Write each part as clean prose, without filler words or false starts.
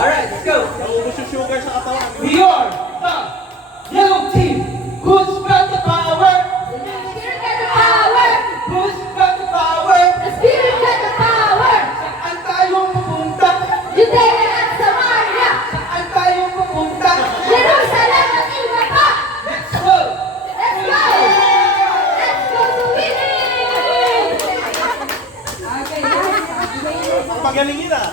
Alright, let's go. Naubos yung sugar sa katawan. We are the yellow team. Who's got the power? Spirit got the power! Who's got the power? The Spirit got the power! Saan tayo pupunta? Judea at Samaria! Saan tayo pupunta? Jerusalem at iba pa! Let's go! Let's go! Let's go to winning! Okay, Pagalingin ah.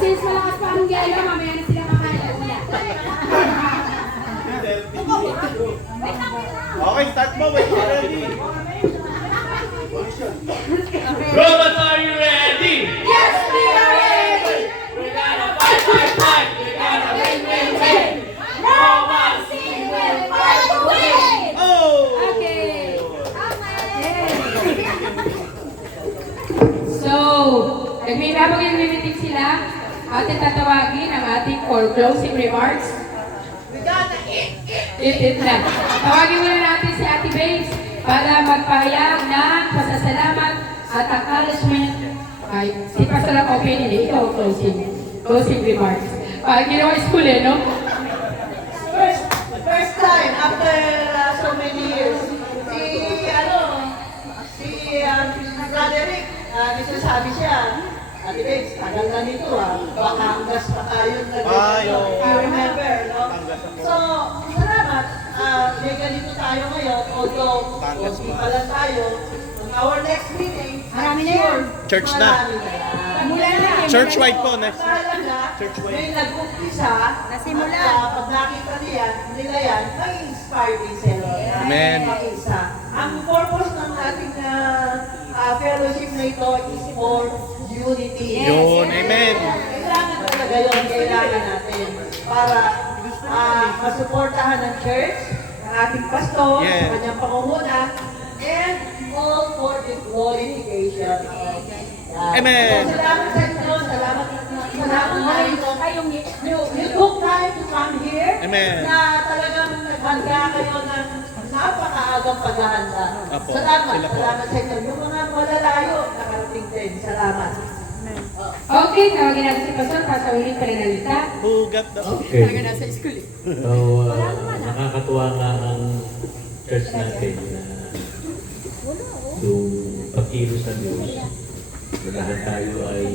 Since malakas pa ang gala, mamaya na sila kakain ulit. Okay, start mo. Wait, ready. Romans, are you ready? Yes, we are ready! We're gonna fight, fight, fight. We're gonna win, win, win. Romans team will fight to win! Oh! Okay. So, nagmimabag-meeting sila. Ating tatawagin ang ating for closing remarks. It na. Tawagin muna natin si Ate Babes para magpahayag ng pasasalamat at encouragement. Ay, si Pastor ang opening, ikaw closing remarks. Ginawa school no? First time after so many years. Si Roderick, nagsasabi siya, Ate Babes, tagal na nito baka hanggas pa tayo you remember, no? So, salamat, may ganito tayo ngayon, although, konti pa lang tayo, on our next meeting, Marami na yan. Church na. marami na yan. Mula na. Church-wide po next. Talaga, Church-wide. may nag-umpisa, Nasimula. at pag nakita nila yan, may inspire din sila. Amen. Mag-isa. Ang purpose ng ating fellowship na ito is for unity. Yun, amen. Kailangan talaga yun, kailangan natin para masuportahan ng church, ng ating pastor, Yes. sa kanyang pangunguna, and all for the glorification of God. Amen. So, salamat sa inyo, salamat na you took time to come here, Amen. na talagang naghanda kayo ng napakaagang paghahanda. Apo, Salamat, sila po. salamat sa inyo. Yung mga malalayo, nakarating din. Salamat. Okay, tawagin natin si Pastor para sa ulit pananalita. Who got the... Okay. Nasa school eh. So, nakakatuwa nga ang church natin na yung pag-ilos ng Diyos. Lahat tayo ay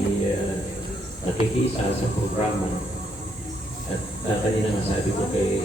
nakikiisa sa programa. At kanina nga sabi ko kay